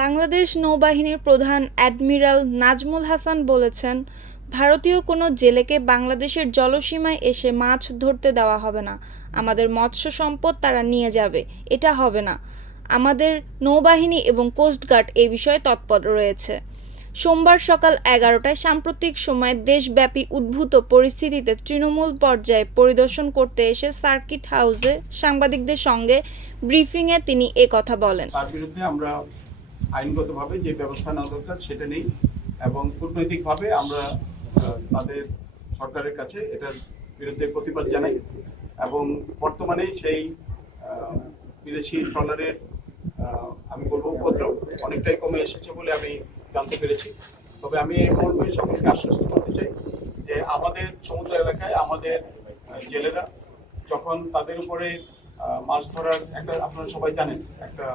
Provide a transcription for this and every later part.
বাংলাদেশ নৌবাহিনীর প্রধান অ্যাডমিরাল নাজমুল হাসান বলেছেন, ভারতীয় কোনো জেলেকে বাংলাদেশের জলসীমায় এসে মাছ ধরতে দেওয়া হবে না। আমাদের মৎস্য সম্পদ তারা নিয়ে যাবে। এটা হবে না। আমাদের নৌবাহিনী এবং কোস্টগার্ড এ বিষয়ে তৎপর রয়েছে। সোমবার সকাল এগারোটায় সাম্প্রতিক সময়ে দেশব্যাপী উদ্ভূত পরিস্থিতিতে তৃণমূল পর্যায়ে পরিদর্শন করতে এসে সার্কিট হাউসে সাংবাদিকদের সঙ্গে ব্রিফিংয়ে তিনি এ কথা বলেন। তার বিরুদ্ধে আমরা আইনগতভাবে যে ব্যবস্থা নেওয়া দরকার সেটা নেই এবং কূটনৈতিকভাবে আমরা তাদের সরকারের কাছে এটার বিরুদ্ধে প্রতিবাদ জানাই এবং বর্তমানে সেই বিদেশি ট্রলারের আমি বলব উপদ্রব অনেকটাই কমে এসেছে বলে আমি জানতে পেরেছি। তবে আমি এই মর্মে সকলকে আশ্বস্ত করতে চাই যে আমাদের সমুদ্র এলাকায় আমাদের জেলেরা যখন তাদের উপরে মাছ ধরার একটা, আপনারা সবাই জানেন, একটা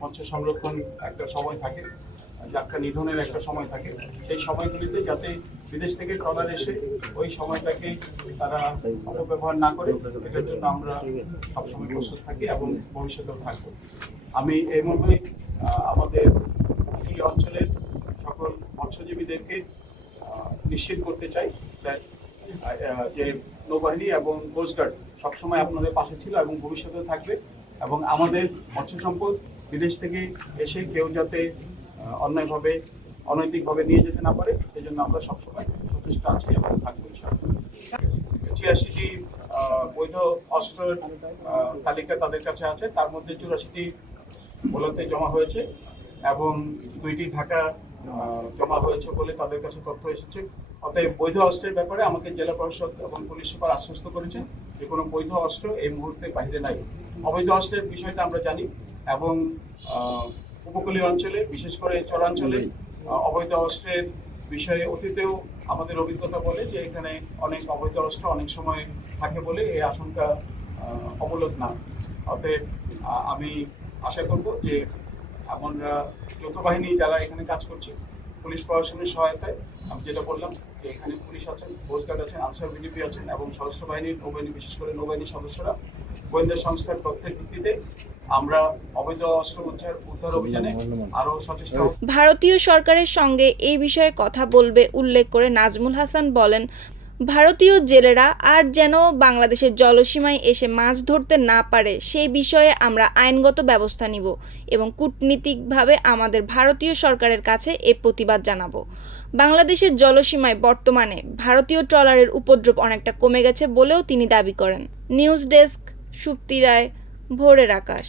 মৎস্য সংরক্ষণ একটা সময় থাকে, যাত্রা নিধনের একটা সময় থাকে। সেই সময়গুলিতে যাতে বিদেশ থেকে ট্রলার এসে ওই সময়টাকে তারা অপব্যবহার না করে, এটার জন্য আমরা সবসময় প্রস্তুত থাকি এবং ভবিষ্যতেও থাকব। আমি এই মর্মে আমাদের অঞ্চলের সকল মৎস্যজীবীদেরকে নিশ্চিত করতে চাই যে নৌবাহিনী এবং কোস্টগার্ড সবসময় আপনাদের পাশে ছিল এবং ভবিষ্যতে থাকবে এবং আমাদের মৎস্য সম্পদ বিদেশ থেকে এসে কেউ যাতে অন্যায়ভাবে, অনৈতিকভাবে নিয়ে যেতে না পারে সেই জন্য আমরা সবসময় সচেষ্ট আছি এবং থাকব ছিয়াশিটি বৈধ অস্ত্রের তালিকা তাদের কাছে আছে। তার মধ্যে চুরাশিটি ভোলাতে জমা হয়েছে এবং দুইটি ঢাকা জমা হয়েছে বলে তাদের কাছে তথ্য এসেছে। অতএব বৈধ অস্ত্রের ব্যাপারে আমাকে জেলা প্রশাসক এবং পুলিশ সুপার আশ্বস্ত করেছেন যে কোনো বৈধ অস্ত্র এই মুহূর্তে বাইরে নাই। অবৈধ অস্ত্রের বিষয়টা আমরা জানি এবং উপকূলীয় অঞ্চলে বিশেষ করে চরাঞ্চলে অবৈধ অস্ত্রের বিষয়ে অতীতেও আমাদের অভিজ্ঞতা বলে যে এখানে অনেক অবৈধ অস্ত্র অনেক সময় থাকে বলে এই আশঙ্কা আহ, অবলত না। অতএব আমি আশা করব যে আমরা যৌথ বাহিনী যারা এখানে কাজ করছে পুলিশ প্রশাসনের সহায়তায় আমি যেটা বললাম যে এখানে পুলিশ আছেন কোস্টগার্ড আছেন, আনসার বিডিপি আছেন এবং সশস্ত্র বাহিনীর নৌবাহিনী, বিশেষ করে নৌবাহিনীর সদস্যরা গোয়েন্দা সংস্থার তথ্যের ভিত্তিতে ভারতীয় সরকারের সঙ্গে এই বিষয়ে কথা বলবে উল্লেখ করে নাজমুল হাসান বলেন ভারতীয় জেলেরা আর যেন বাংলাদেশের জলসীমায় এসে মাছ ধরতে না পারে, সেই বিষয়ে আমরা আইনগত ব্যবস্থা নিব এবং কূটনীতিকভাবে আমাদের ভারতীয় সরকারের কাছে এ প্রতিবাদ জানাব। বাংলাদেশের জলসীমায় বর্তমানে ভারতীয় ট্রলারের উপদ্রব অনেকটা কমে গেছে বলেও তিনি দাবি করেন। নিউজ ডেস্ক, সুপ্তি রায়, ভোরের আকাশ।